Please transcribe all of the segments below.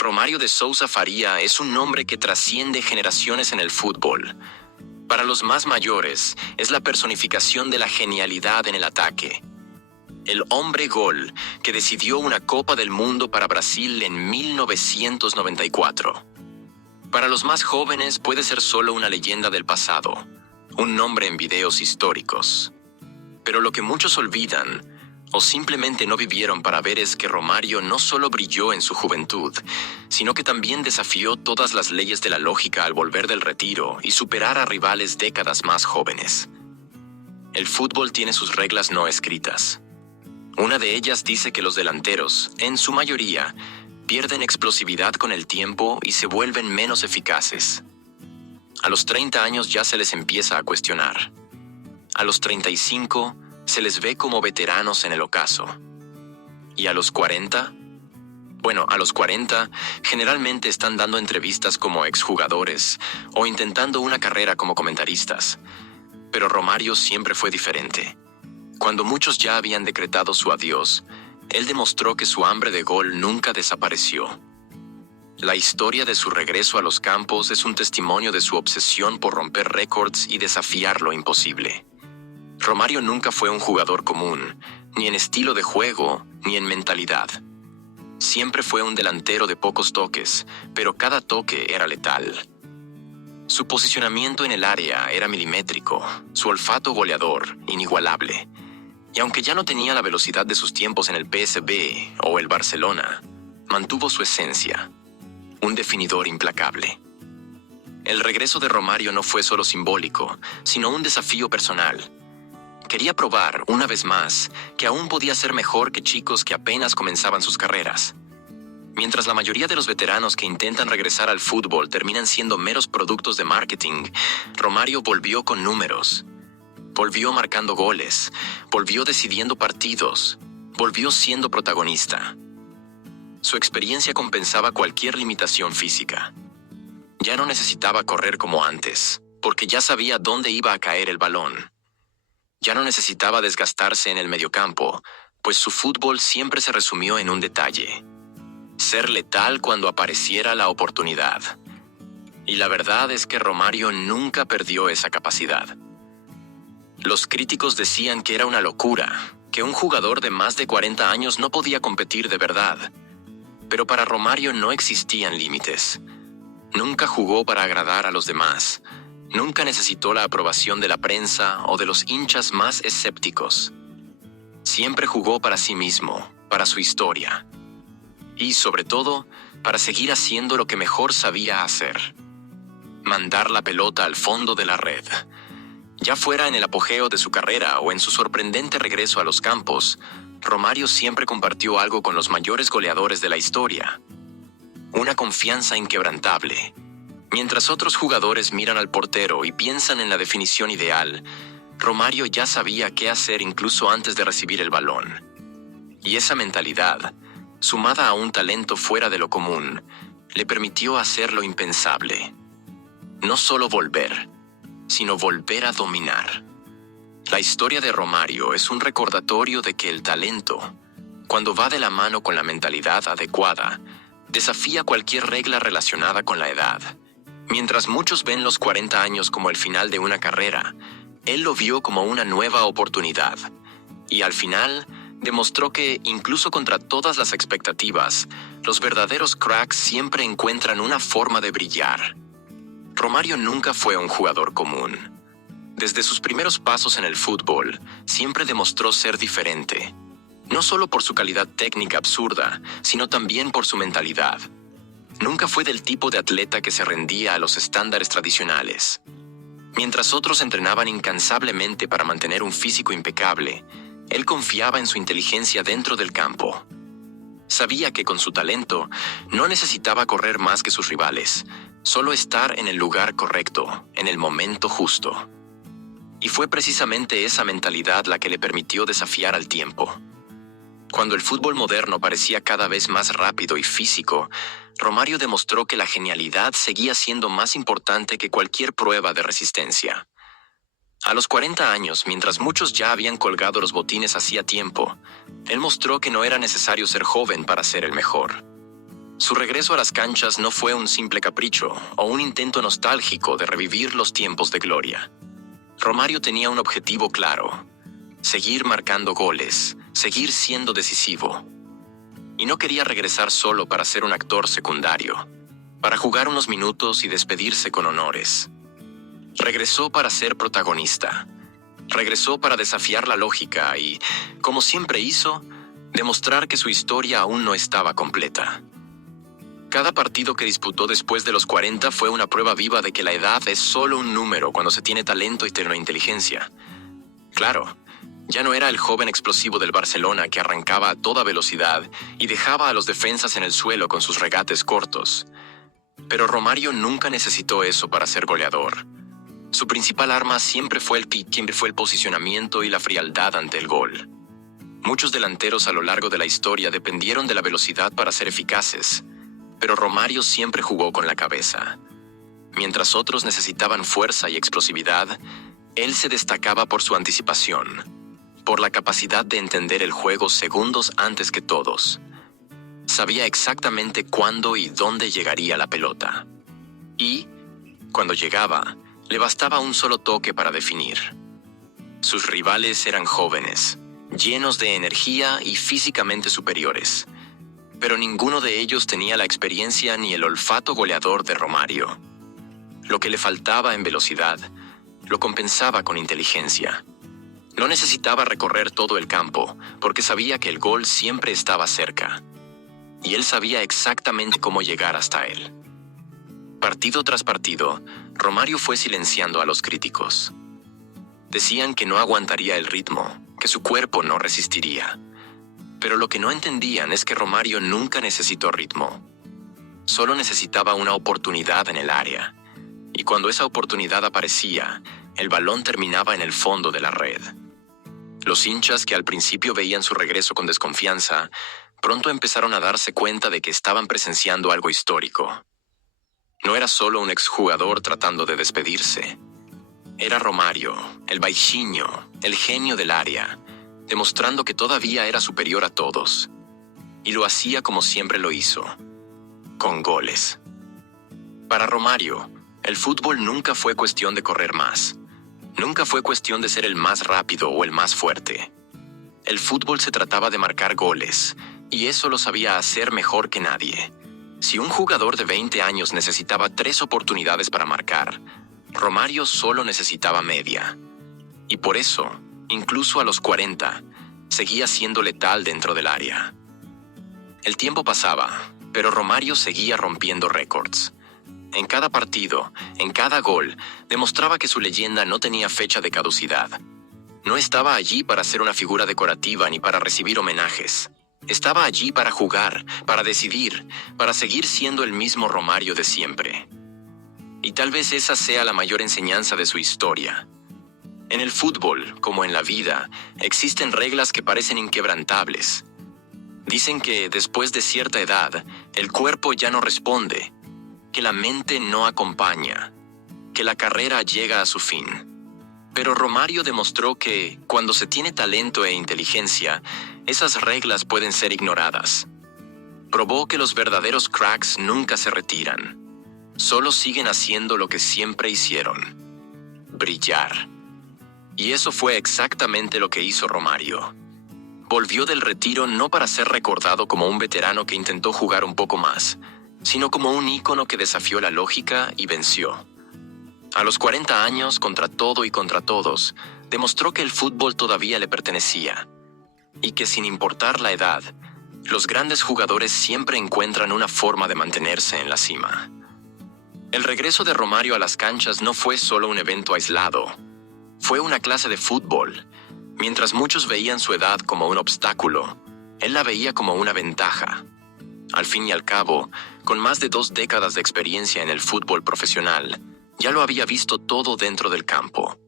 Romário de Sousa Faria es un nombre que trasciende generaciones en el fútbol. Para los más mayores, es la personificación de la genialidad en el ataque. El hombre gol que decidió una Copa del Mundo para Brasil en 1994. Para los más jóvenes puede ser solo una leyenda del pasado, un nombre en videos históricos. Pero lo que muchos olvidan, o simplemente no vivieron para ver, es que Romário no solo brilló en su juventud, sino que también desafió todas las leyes de la lógica al volver del retiro y superar a rivales décadas más jóvenes. El fútbol tiene sus reglas no escritas. Una de ellas dice que los delanteros, en su mayoría, pierden explosividad con el tiempo y se vuelven menos eficaces. A los 30 años ya se les empieza a cuestionar. A los 35 se les ve como veteranos en el ocaso. ¿Y a los 40? Bueno, a los 40 generalmente están dando entrevistas como exjugadores o intentando una carrera como comentaristas. Pero Romário siempre fue diferente. Cuando muchos ya habían decretado su adiós, él demostró que su hambre de gol nunca desapareció. La historia de su regreso a los campos es un testimonio de su obsesión por romper récords y desafiar lo imposible. Romário nunca fue un jugador común, ni en estilo de juego, ni en mentalidad. Siempre fue un delantero de pocos toques, pero cada toque era letal. Su posicionamiento en el área era milimétrico, su olfato goleador, inigualable. Y aunque ya no tenía la velocidad de sus tiempos en el PSV o el Barcelona, mantuvo su esencia, un definidor implacable. El regreso de Romário no fue solo simbólico, sino un desafío personal. Quería probar, una vez más, que aún podía ser mejor que chicos que apenas comenzaban sus carreras. Mientras la mayoría de los veteranos que intentan regresar al fútbol terminan siendo meros productos de marketing, Romário volvió con números. Volvió marcando goles, volvió decidiendo partidos, volvió siendo protagonista. Su experiencia compensaba cualquier limitación física. Ya no necesitaba correr como antes, porque ya sabía dónde iba a caer el balón. Ya no necesitaba desgastarse en el mediocampo, pues su fútbol siempre se resumió en un detalle: ser letal cuando apareciera la oportunidad. Y la verdad es que Romário nunca perdió esa capacidad. Los críticos decían que era una locura, que un jugador de más de 40 años no podía competir de verdad. Pero para Romário no existían límites. Nunca jugó para agradar a los demás. Nunca necesitó la aprobación de la prensa o de los hinchas más escépticos. Siempre jugó para sí mismo, para su historia. Y, sobre todo, para seguir haciendo lo que mejor sabía hacer: mandar la pelota al fondo de la red. Ya fuera en el apogeo de su carrera o en su sorprendente regreso a los campos, Romário siempre compartió algo con los mayores goleadores de la historia: una confianza inquebrantable. Mientras otros jugadores miran al portero y piensan en la definición ideal, Romário ya sabía qué hacer incluso antes de recibir el balón. Y esa mentalidad, sumada a un talento fuera de lo común, le permitió hacer lo impensable. No solo volver, sino volver a dominar. La historia de Romário es un recordatorio de que el talento, cuando va de la mano con la mentalidad adecuada, desafía cualquier regla relacionada con la edad. Mientras muchos ven los 40 años como el final de una carrera, él lo vio como una nueva oportunidad. Y al final, demostró que, incluso contra todas las expectativas, los verdaderos cracks siempre encuentran una forma de brillar. Romário nunca fue un jugador común. Desde sus primeros pasos en el fútbol, siempre demostró ser diferente. No solo por su calidad técnica absurda, sino también por su mentalidad. Nunca fue del tipo de atleta que se rendía a los estándares tradicionales. Mientras otros entrenaban incansablemente para mantener un físico impecable, él confiaba en su inteligencia dentro del campo. Sabía que con su talento no necesitaba correr más que sus rivales, solo estar en el lugar correcto, en el momento justo. Y fue precisamente esa mentalidad la que le permitió desafiar al tiempo. Cuando el fútbol moderno parecía cada vez más rápido y físico, Romário demostró que la genialidad seguía siendo más importante que cualquier prueba de resistencia. A los 40 años, mientras muchos ya habían colgado los botines hacía tiempo, él mostró que no era necesario ser joven para ser el mejor. Su regreso a las canchas no fue un simple capricho o un intento nostálgico de revivir los tiempos de gloria. Romario tenía un objetivo claro: seguir marcando goles, seguir siendo decisivo. Y no quería regresar solo para ser un actor secundario, para jugar unos minutos y despedirse con honores. Regresó para ser protagonista. Regresó para desafiar la lógica y, como siempre hizo, demostrar que su historia aún no estaba completa. Cada partido que disputó después de los 40 fue una prueba viva de que la edad es solo un número cuando se tiene talento y inteligencia. Claro, ya no era el joven explosivo del Barcelona que arrancaba a toda velocidad y dejaba a los defensas en el suelo con sus regates cortos. Pero Romario nunca necesitó eso para ser goleador. Su principal arma siempre fue el posicionamiento y la frialdad ante el gol. Muchos delanteros a lo largo de la historia dependieron de la velocidad para ser eficaces, pero Romario siempre jugó con la cabeza. Mientras otros necesitaban fuerza y explosividad, él se destacaba por su anticipación, por la capacidad de entender el juego segundos antes que todos. Sabía exactamente cuándo y dónde llegaría la pelota. Y, cuando llegaba, le bastaba un solo toque para definir. Sus rivales eran jóvenes, llenos de energía y físicamente superiores, pero ninguno de ellos tenía la experiencia ni el olfato goleador de Romario. Lo que le faltaba en velocidad, lo compensaba con inteligencia. No necesitaba recorrer todo el campo, porque sabía que el gol siempre estaba cerca. Y él sabía exactamente cómo llegar hasta él. Partido tras partido, Romario fue silenciando a los críticos. Decían que no aguantaría el ritmo, que su cuerpo no resistiría. Pero lo que no entendían es que Romario nunca necesitó ritmo. Solo necesitaba una oportunidad en el área. Y cuando esa oportunidad aparecía, el balón terminaba en el fondo de la red. Los hinchas que al principio veían su regreso con desconfianza, pronto empezaron a darse cuenta de que estaban presenciando algo histórico. No era solo un exjugador tratando de despedirse. Era Romario, el baixinho, el genio del área, demostrando que todavía era superior a todos. Y lo hacía como siempre lo hizo, con goles. Para Romario, el fútbol nunca fue cuestión de correr más. Nunca fue cuestión de ser el más rápido o el más fuerte. El fútbol se trataba de marcar goles, y eso lo sabía hacer mejor que nadie. Si un jugador de 20 años necesitaba 3 oportunidades para marcar, Romario solo necesitaba media. Y por eso, incluso a los 40, seguía siendo letal dentro del área. El tiempo pasaba, pero Romario seguía rompiendo récords. En cada partido, en cada gol, demostraba que su leyenda no tenía fecha de caducidad. No estaba allí para ser una figura decorativa ni para recibir homenajes. Estaba allí para jugar, para decidir, para seguir siendo el mismo Romario de siempre. Y tal vez esa sea la mayor enseñanza de su historia. En el fútbol, como en la vida, existen reglas que parecen inquebrantables. Dicen que después de cierta edad, el cuerpo ya no responde, que la mente no acompaña, que la carrera llega a su fin. Pero Romario demostró que, cuando se tiene talento e inteligencia, esas reglas pueden ser ignoradas. Probó que los verdaderos cracks nunca se retiran. Solo siguen haciendo lo que siempre hicieron: brillar. Y eso fue exactamente lo que hizo Romario. Volvió del retiro no para ser recordado como un veterano que intentó jugar un poco más, sino como un ícono que desafió la lógica y venció. A los 40 años, contra todo y contra todos, demostró que el fútbol todavía le pertenecía, y que sin importar la edad, los grandes jugadores siempre encuentran una forma de mantenerse en la cima. El regreso de Romario a las canchas no fue solo un evento aislado, fue una clase de fútbol. Mientras muchos veían su edad como un obstáculo, él la veía como una ventaja. Al fin y al cabo, con más de 2 décadas de experiencia en el fútbol profesional, ya lo había visto todo dentro del campo.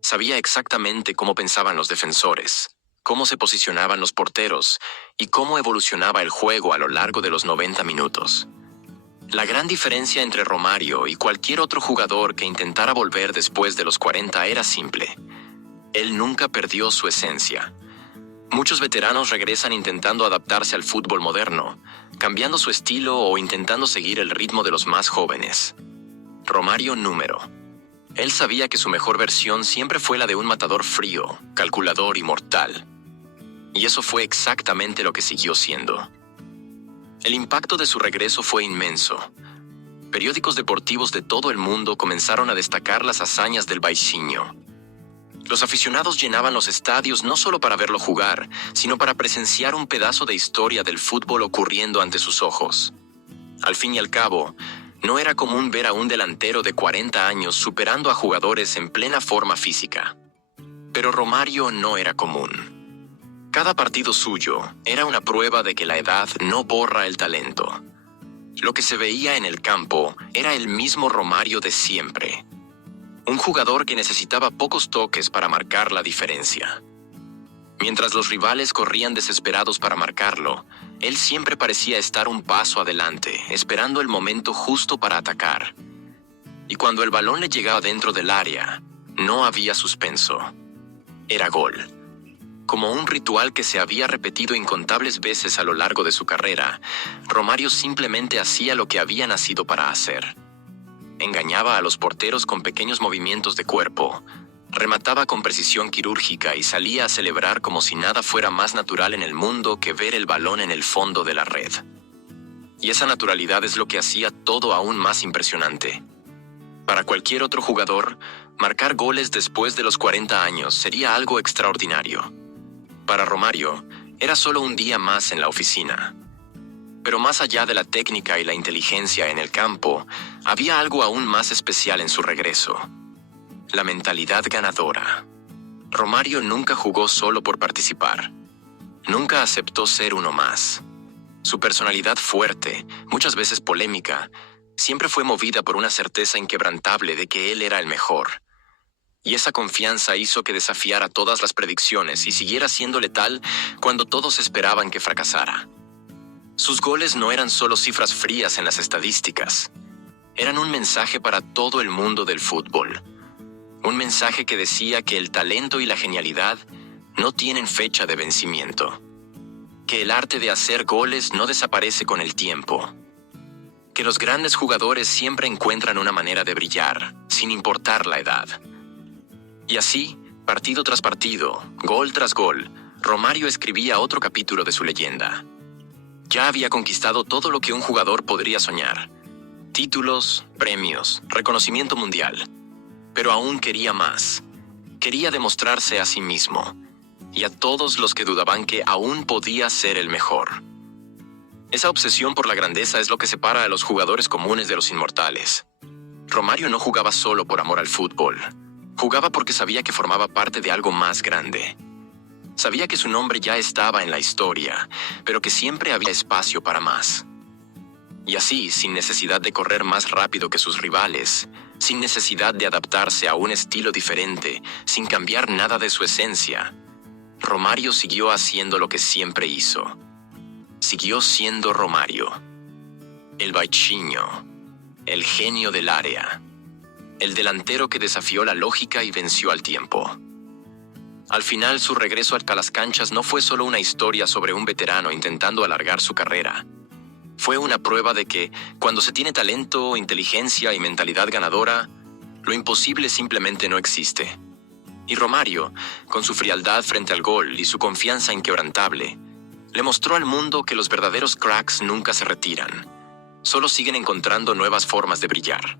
Sabía exactamente cómo pensaban los defensores, cómo se posicionaban los porteros y cómo evolucionaba el juego a lo largo de los 90 minutos. La gran diferencia entre Romario y cualquier otro jugador que intentara volver después de los 40 era simple. Él nunca perdió su esencia. Muchos veteranos regresan intentando adaptarse al fútbol moderno, cambiando su estilo o intentando seguir el ritmo de los más jóvenes. Romario número. Él sabía que su mejor versión siempre fue la de un matador frío, calculador y mortal. Y eso fue exactamente lo que siguió siendo. El impacto de su regreso fue inmenso. Periódicos deportivos de todo el mundo comenzaron a destacar las hazañas del baixinho. Los aficionados llenaban los estadios no solo para verlo jugar, sino para presenciar un pedazo de historia del fútbol ocurriendo ante sus ojos. Al fin y al cabo, no era común ver a un delantero de 40 años superando a jugadores en plena forma física. Pero Romario no era común. Cada partido suyo era una prueba de que la edad no borra el talento. Lo que se veía en el campo era el mismo Romario de siempre. Un jugador que necesitaba pocos toques para marcar la diferencia. Mientras los rivales corrían desesperados para marcarlo, él siempre parecía estar un paso adelante, esperando el momento justo para atacar. Y cuando el balón le llegaba dentro del área, no había suspenso. Era gol. Como un ritual que se había repetido incontables veces a lo largo de su carrera, Romario simplemente hacía lo que había nacido para hacer. Engañaba a los porteros con pequeños movimientos de cuerpo, remataba con precisión quirúrgica y salía a celebrar como si nada fuera más natural en el mundo que ver el balón en el fondo de la red. Y esa naturalidad es lo que hacía todo aún más impresionante. Para cualquier otro jugador, marcar goles después de los 40 años sería algo extraordinario. Para Romario, era solo un día más en la oficina. Pero más allá de la técnica y la inteligencia en el campo, había algo aún más especial en su regreso. La mentalidad ganadora. Romario nunca jugó solo por participar. Nunca aceptó ser uno más. Su personalidad fuerte, muchas veces polémica, siempre fue movida por una certeza inquebrantable de que él era el mejor. Y esa confianza hizo que desafiara todas las predicciones y siguiera siendo letal cuando todos esperaban que fracasara. Sus goles no eran solo cifras frías en las estadísticas. Eran un mensaje para todo el mundo del fútbol. Un mensaje que decía que el talento y la genialidad no tienen fecha de vencimiento. Que el arte de hacer goles no desaparece con el tiempo. Que los grandes jugadores siempre encuentran una manera de brillar, sin importar la edad. Y así, partido tras partido, gol tras gol, Romario escribía otro capítulo de su leyenda. Ya había conquistado todo lo que un jugador podría soñar. Títulos, premios, reconocimiento mundial. Pero aún quería más. Quería demostrarse a sí mismo. Y a todos los que dudaban que aún podía ser el mejor. Esa obsesión por la grandeza es lo que separa a los jugadores comunes de los inmortales. Romario no jugaba solo por amor al fútbol. Jugaba porque sabía que formaba parte de algo más grande. Sabía que su nombre ya estaba en la historia, pero que siempre había espacio para más. Y así, sin necesidad de correr más rápido que sus rivales, sin necesidad de adaptarse a un estilo diferente, sin cambiar nada de su esencia, Romario siguió haciendo lo que siempre hizo. Siguió siendo Romario. El baixinho, el genio del área, el delantero que desafió la lógica y venció al tiempo. Al final, su regreso a las canchas no fue solo una historia sobre un veterano intentando alargar su carrera. Fue una prueba de que, cuando se tiene talento, inteligencia y mentalidad ganadora, lo imposible simplemente no existe. Y Romario, con su frialdad frente al gol y su confianza inquebrantable, le mostró al mundo que los verdaderos cracks nunca se retiran. Solo siguen encontrando nuevas formas de brillar.